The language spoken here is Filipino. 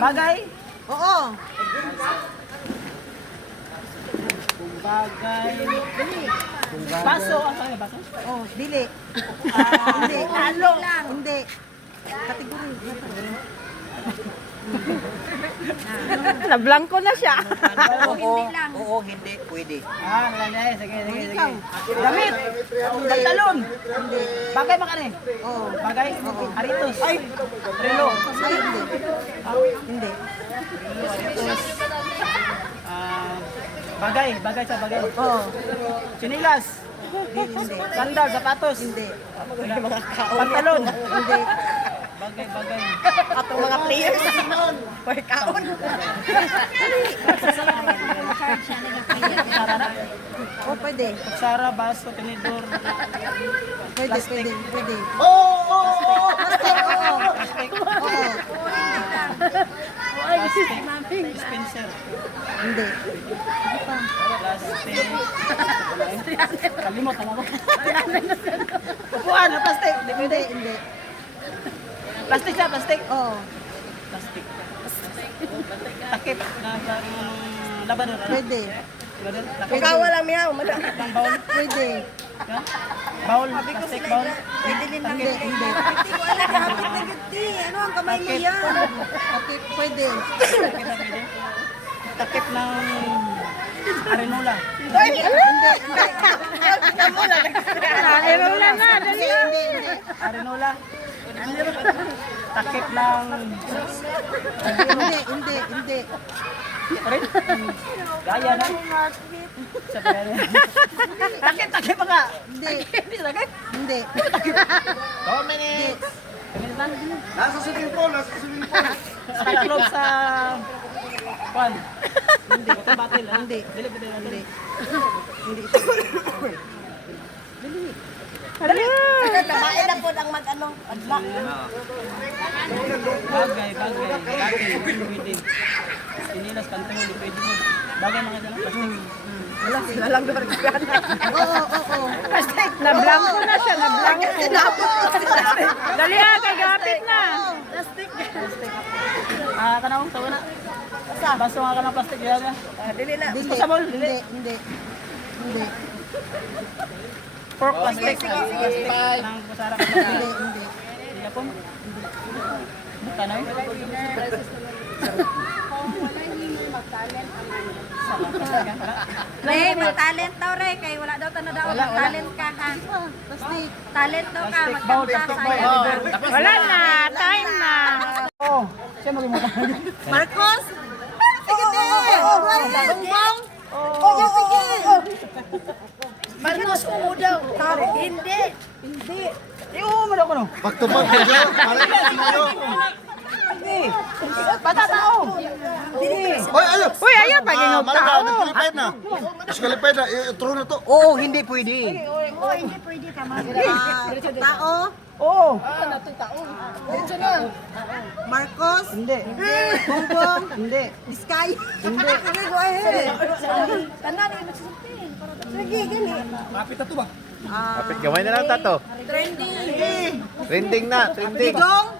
Bagay? Oo. Kung bagay. Baso. Ang kaya baso? Oh, dili. Hindi. Talo. Hindi. Kategory. Nablangko na siya. Oo, hindi, pwede. Nalala. Sige. Damit. Pantalon. Bagay ba ka ni? Oo. Bagay? Aritos. Ay. Relo. Ay, hindi. Hindi. Bagay sa bagay. Oo. Chinilas. Hindi. Sandal, sapatos. Hindi. Pantalon. Hindi. Bagay. Atong mga players. Workout. Oh, pwede. Kutsara, baso, tinidor. Pwede. Oo! Plastic, oo. Plastic. Dispenser. Hindi. Plastic. Kalimot ako. Upuan, plastic. Hindi. Plastic siya, plastic. Oo. Plastic. Takip na labador. Pwede. Labador. Takip. Ikaw walang miyaw. Ng baul. Pwede. Yan. Baul, plastic baul. Pwede din lang. Hindi. Wala ka hapit na giti. Ano ang kamay mo yan? Takip, pwede. Takip na pwede. Takip ng arenola. Nalirula na. Dali. Hindi. Arenola. Takip ng... Hindi. Rin? Gaya na. Sa gaya. Takip pa ka. Hindi. Hindi sa takip. Hindi. 2 minutes. Nasa swimming pool. Sa club sa... Kwan. Hindi. Batil. Hindi. Dili. Hindi. Dali. Tabain na po ang mag-ano. Adlock. Bagay. Bagay. Pwede. Sinilas, kanto mo. Pwede mo. Bagay mga dyan. Plastic. Wala lang doon. Oo. Plastic. Nablangko na siya. Nablangko. Dali kay gapit na. Plastic. Kanawang tawa na. Baso nga ka ng plastic. Yan. Dili na. Dili. Sa mall, dili. Hindi. Pork plastic. Plastic. Nang kusara ka plastic. Hindi. Hindi ako. Kanoy? Ray, mag-talent daw, Ray. Kay wala daw tanong daw. Mag-talent ka, ha? Plastic. Talent daw ka. Plastic bowl, Magkanta plastic sa bowl. Wala na. Time na. Oh, siya mag-imutan. Marcos? Bongbong. Marcos mo daw. Hindi. Oo, mo ko no. Back to back. Para Hindi. Bata tao. Hindi. Oy, ayo. Uy, ayaw pagingog tao. Disqualified na. Disqualified na. True na to. Oo, hindi pwede. Oo, hindi pwede ka. Tao? Oo. Marcos? Hindi. Bongbong? Hindi. Sky? Hindi. Go ahead. Tanan, ay magsusuntin. Sige, gani. Kapit gamay na lang tato. Trending na. Trending. Digong?